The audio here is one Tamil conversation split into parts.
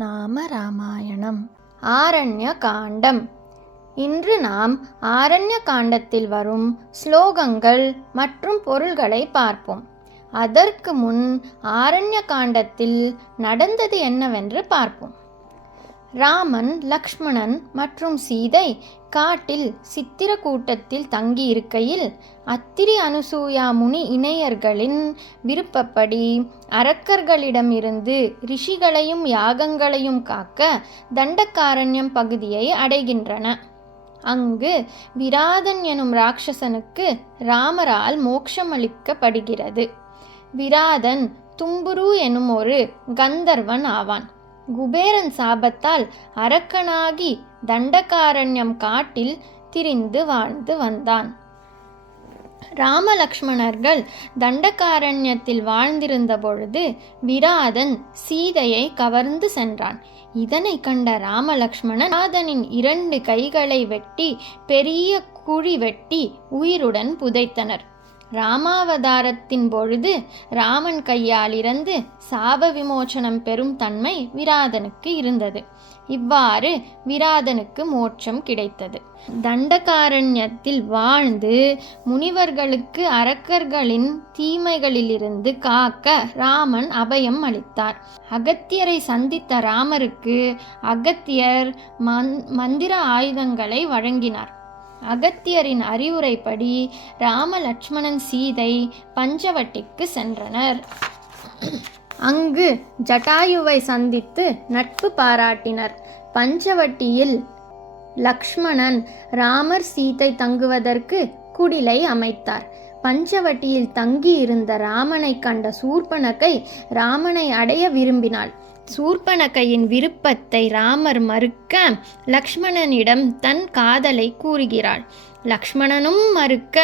நாம ராமாயணம் ஆரண்ய காண்டம். இன்று நாம் ஆரண்ய காண்டத்தில் வரும் ஸ்லோகங்கள் மற்றும் பொருள்களை பார்ப்போம். அதற்கு முன் ஆரண்ய காண்டத்தில் நடந்தது என்னவென்று பார்ப்போம். ராமன், லக்ஷ்மணன் மற்றும் சீதை காட்டில் சித்திரக்கூட்டத்தில் தங்கியிருக்கையில் அத்திரி அனுசூயா முனி இணையர்களின் விருப்பப்படி அரக்கர்களிடமிருந்து ரிஷிகளையும் யாகங்களையும் காக்க தண்டகாரண்யம் பகுதியை அடைகின்றன. அங்கு விராதன் எனும் ராட்சசனுக்கு ராமரால் மோட்சமளிக்கப்படுகிறது. விராதன் தும்புரு எனும் ஒரு கந்தர்வன் ஆவான். குபேரன் சாபத்தால் அரக்கனாகி தண்டகாரண்யம் காட்டில் திரிந்து வாழ்ந்து வந்தான். ராமலக்ஷ்மணர்கள் தண்டகாரண்யத்தில் வாழ்ந்திருந்த பொழுது விராதன் சீதையை கவர்ந்து சென்றான். இதனை கண்ட ராமலக்ஷ்மணன் விராதனின் 2 கைகளை வெட்டி பெரிய குழி வெட்டி உயிருடன் புதைத்தனர். ராமாவதாரத்தின் பொழுது ராமன் கையால் இறந்து சாப விமோசனம் பெறும் தன்மை விராதனுக்கு இருந்தது. இவ்வாறு விராதனுக்கு மோட்சம் கிடைத்தது. தண்டகாரண்யத்தில் வாழ்ந்து முனிவர்களுக்கு அரக்கர்களின் தீமைகளிலிருந்து காக்க ராமன் அபயம் அளித்தார். அகத்தியரை சந்தித்த ராமருக்கு அகத்தியர் மந்திர ஆயுதங்களை வழங்கினார். அகத்தியரின் அறிவுரைப்படி ராம, லட்சுமணன், சீதை பஞ்சவட்டிக்கு சென்றனர். அங்கு ஜட்டாயுவை சந்தித்து நட்பு பாராட்டினர். பஞ்சவட்டியில் லக்ஷ்மணன் ராமர், சீதை தங்குவதற்கு குடிலை அமைத்தார். பஞ்சவட்டியில் தங்கியிருந்த ராமனை கண்ட சூர்பனகை ராமனை அடைய விரும்பினாள். சூர்பனகையின் விருப்பத்தை ராமர் மறுக்க லக்ஷ்மணனிடம் தன் காதலை கூறுகிறாள். லக்ஷ்மணனும் மறுக்க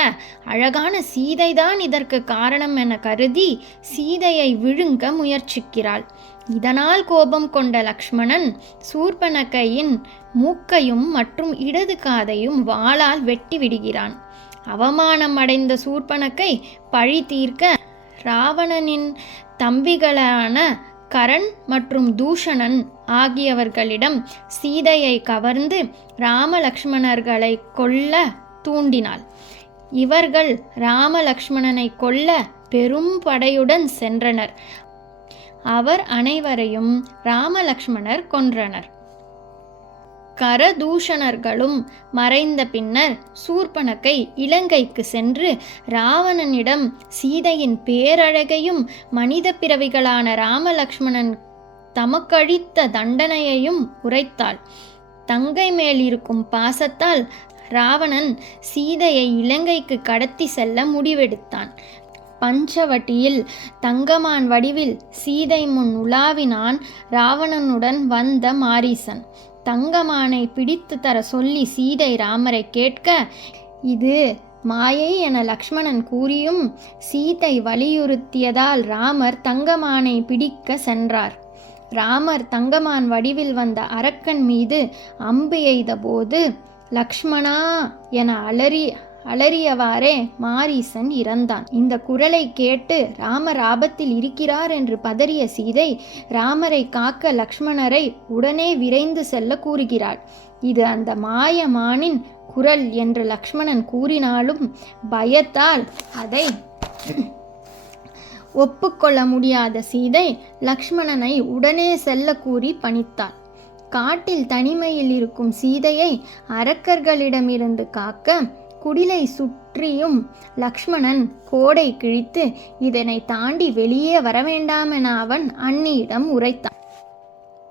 அழகான சீதைதான் இதற்கு காரணம் என கருதி சீதையை விழுங்க முயற்சிக்கிறாள். இதனால் கோபம் கொண்ட லக்ஷ்மணன் சூர்பனகையின் மூக்கையும் மற்றும் இடது காதையும் வாளால் வெட்டி விடுகிறான். அவமானம் அடைந்த சூர்பனகை பழி தீர்க்க ராவணனின் தம்பிகளான கரண் மற்றும் தூஷணன் ஆகியவர்களிடம் சீதையை கவர்ந்து ராமலக்ஷ்மணர்களை கொல்ல தூண்டினாள். இவர்கள் ராமலக்ஷ்மணனை கொல்ல பெரும் படையுடன் சென்றனர். அவர் அனைவரையும் ராமலக்ஷ்மணர் கொன்றனர். கரதூஷணர்களும் மறைந்த பின்னர் சூர்பனகை இலங்கைக்கு சென்று ராவணனிடம் சீதையின் பேரழகையும் மனித பிறவிகளான ராமலக்ஷ்மணன் தமக்கழித்த தண்டனையையும் உரைத்தாள். தங்கை மேல் இருக்கும் பாசத்தால் ராவணன் சீதையை இலங்கைக்கு கடத்தி செல்ல முடிவெடுத்தான். பஞ்சவட்டியில் தங்கமான் வடிவில் சீதை முன் உலாவினான் ராவணனுடன் வந்த மாரீசன். தங்கமானை பிடித்து தர சொல்லி சீதை ராமரை கேட்க, இது மாயை என லக்ஷ்மணன் கூறியும் சீதை வலியுறுத்தியதால் ராமர் தங்கமானை பிடிக்க சென்றார். ராமர் தங்கமான் வடிவில் வந்த அரக்கன் மீது அம்பு எய்த போது லக்ஷ்மணா என அலறியவாறே மாரீசன் இறந்தான். இந்த குரலை கேட்டு ராமர் ஆபத்தில் இருக்கிறார் என்று பதறிய சீதை ராமரை காக்க லக்ஷ்மணரை உடனே விரைந்து செல்ல கூறுகிறாள். இது அந்த மாயமானின் குரல் என்று லக்ஷ்மணன் கூறினாலும் பயத்தால் அதை ஒப்புக்கொள்ள முடியாத சீதை லக்ஷ்மணனை உடனே செல்ல கூறி பணித்தாள். காட்டில் தனிமையில் இருக்கும் சீதையை அரக்கர்களிடமிருந்து காக்க குடிலை சுற்றியும் லக்ஷ்மணன் கோடை கிழித்து இதனை தாண்டி வெளியே வரவேண்டாம் என அவன் அண்ணியிடம் உரைத்தான்.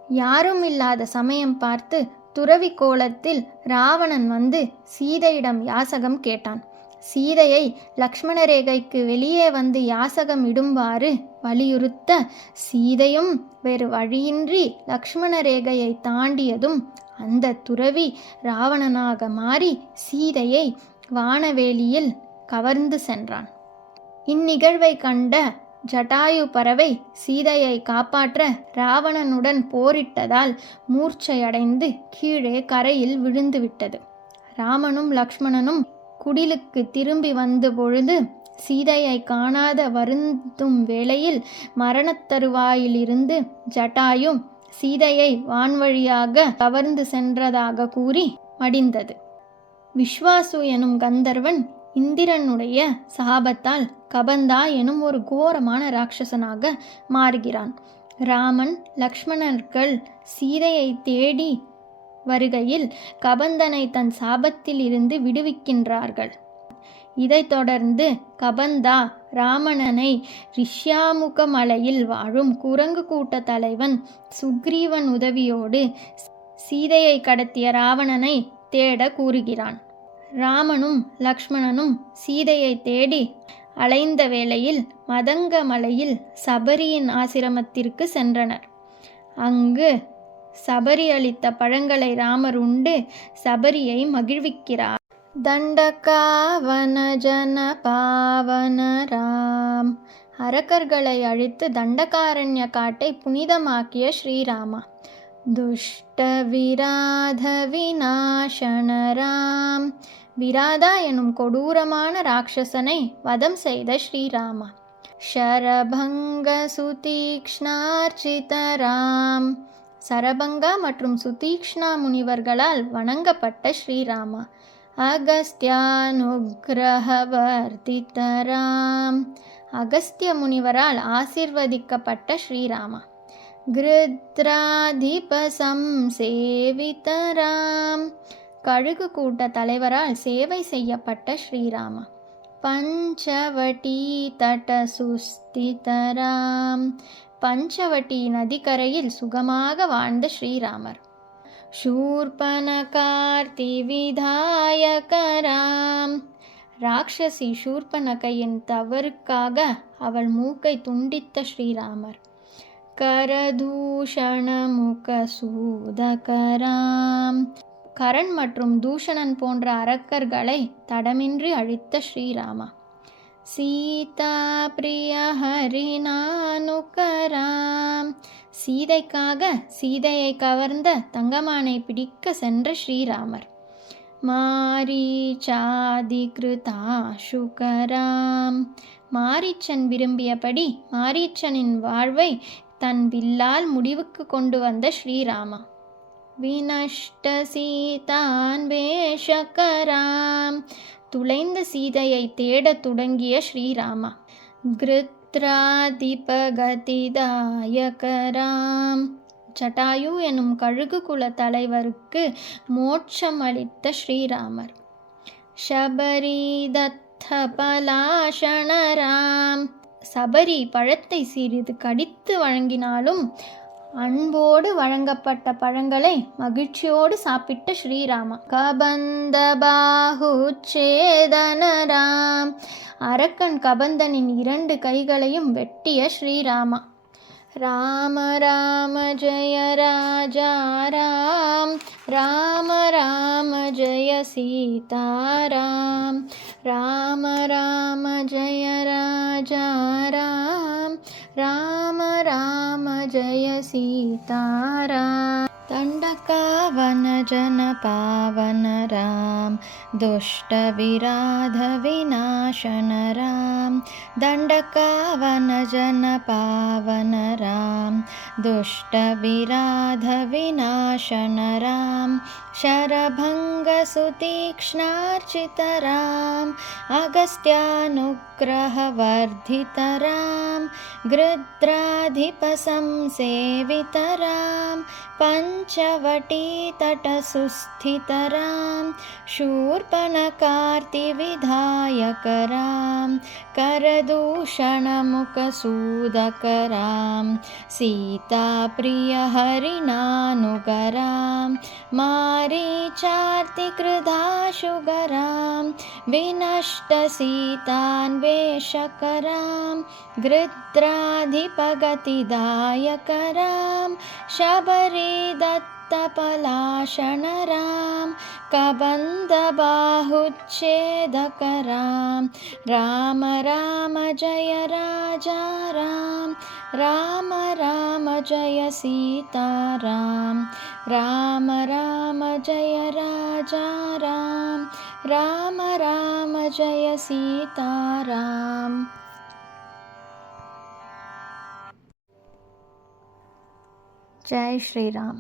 யாரும் இல்லாத சமயம் பார்த்து துறவி கோலத்தில் ராவணன் வந்து சீதையிடம் யாசகம் கேட்டான். சீதையை லக்ஷ்மண ரேகைக்கு வெளியே வந்து யாசகம் இடும்பாறு வலியுறுத்த சீதையும் வேறு வழியின்றி லக்ஷ்மண ரேகையை தாண்டியதும் அந்த துறவி ராவணனாக மாறி சீதையை வானவேலியில் கவர்ந்து சென்றான். இந்நிகழ்வை கண்ட ஜட்டாயு பறவை சீதையை காப்பாற்ற ராவணனுடன் போரிட்டதால் மூர்ச்சையடைந்து கீழே கரையில் விழுந்துவிட்டது. ராமனும் லக்ஷ்மணனும் குடிலுக்கு திரும்பி வந்த பொழுது சீதையை காணாத வருந்தும் வேளையில் மரணத்தருவாயிலிருந்து ஜட்டாயு சீதையை வான்வழியாக கவர்ந்து சென்றதாக கூறி மடிந்தது. விஸ்வாசு எனும் கந்தர்வன் இந்திரனுடைய சாபத்தால் கபந்தா எனும் ஒரு கோரமான ராட்சசனாக மாறுகிறான். ராமன் லக்ஷ்மணர்கள் சீதையை தேடி வருகையில் கபந்தனை தன் சாபத்தில் இருந்து விடுவிக்கின்றார்கள். இதைத் தொடர்ந்து கபந்தா ராமணனை ரிஷ்யாமுக மலையில் வாழும் குரங்கு கூட்ட தலைவன் சுக்ரீவன் உதவியோடு சீதையை கடத்திய ராவணனை தேட கூறுகிறான். ராமனும் லக்ஷ்மணனும் சீதையை தேடி அலைந்த வேளையில் மதங்க மலையில் சபரியின் ஆசிரமத்திற்கு சென்றனர். அங்கு சபரி அளித்த பழங்களை ராமர் உண்டு சபரியை மகிழ்விக்கிறார். தண்டகாவன ஜன பாவன ராம். அரக்கர்களை அழித்து தண்டகாரண்ய காட்டை புனிதமாக்கிய ஸ்ரீராமா. துஷ்ட விராத விநாசன ராம். விராதா எனும் கொடூரமான ராட்சசனை வதம் செய்த ஸ்ரீராமா. ஷரபங்க சுதீக்ஷ்ணார்ச்சித ராம். சரபங்கா மற்றும் சுதீக்ஷ்ணா முனிவர்களால் வணங்கப்பட்ட ஸ்ரீராமா. அகஸ்தியானுக்ரஹவர்தித ராம். அகஸ்திய முனிவரால் ஆசிர்வதிக்கப்பட்ட ஸ்ரீராமா. கிருத்ராதிப சம்சேவித ராம். கழுகு கூட்ட தலைவரால் சேவை செய்யப்பட்ட ஸ்ரீராமா. பஞ்சவட்டி தட சுஸ்தித ராம். பஞ்சவட்டி நதிக்கரையில் சுகமாக வாழ்ந்த ஸ்ரீராமர். ஷூர்பனகார்த்தி விதாயக ராம். ராட்சசி ஷூர்பனகையின் தவறுக்காக அவள் மூக்கை துண்டித்த ஸ்ரீராமர். கரதூஷண முக சூதகராம். கரண் மற்றும் தூஷணன் போன்ற அரக்கர்களை தடமின்றி அழித்த ஸ்ரீராமா. சீதா பிரிய ஹரிநானுகராம். சீதைக்காக சீதையை கவர்ந்த தங்கமானை பிடிக்க சென்ற ஸ்ரீராமர். மாரீச்சாதிகிருதாசுகராம். மாரீச்சன் விரும்பியபடி மாரீச்சனின் வாழ்வை தன் வில்லால் முடிவுக்கு கொண்டு வந்த ஸ்ரீராமா. வினஷ்ட சீதான் வேஷகராம். துளைந்த சீதையை தேடத் தொடங்கிய ஸ்ரீராமா. கிருத்ராதிபகதிதாயகராம். ஜட்டாயு எனும் கழுகு குல தலைவருக்கு மோட்சம் அளித்த ஸ்ரீராமர். ஷபரிதத்த பலாஷணராம். சபரி பழத்தை சிறிது கடித்து வழங்கினாலும் அன்போடு வழங்கப்பட்ட பழங்களை மகிழ்ச்சியோடு சாப்பிட்ட ஸ்ரீராமா. கபந்த பாஹுச்சேதனராம். அரக்கன் கபந்தனின் 2 கைகளையும் வெட்டிய ஸ்ரீராமா. ராம ராம ஜெய ராஜா ராம். ராம ராம ஜெய சீதாராம். ராம ராம ஜெய ராஜா ராம். ராம ராம ஜெய சீதாராம். தண்டகாவன ஜன பாவன ராம். துஷ்ட விராத விநாசன ராம். தண்டகாவன ஜன பாவன ராம். துஷ்ட விராத விநாசன ராம். शरभंग सुतीक्ष्णार्चित राम. अगस्त्यानुग्रहवर्धित राम. गृध्राधिप संसेवित राम. पंचवटी तट सुस्थित राम. शूर्पणकार्ति विधायक राम. करदूषण मुख सूदक राम. सीता प्रिय हरिणानुगराम. मारीचार्तिकृधाशुगरां. विनष्ट सीतान्वेषकरां. गृध्राधिपगतिदायकरां. शबरीदत्तपलाशनरां. कबन्धबाहुच्छेदकरां. राम राम जय राजा राम. राम राम जय सीताराम. राम राम जय राजा राम. राम राम जय सीताराम. ஜெய் ஸ்ரீராம்.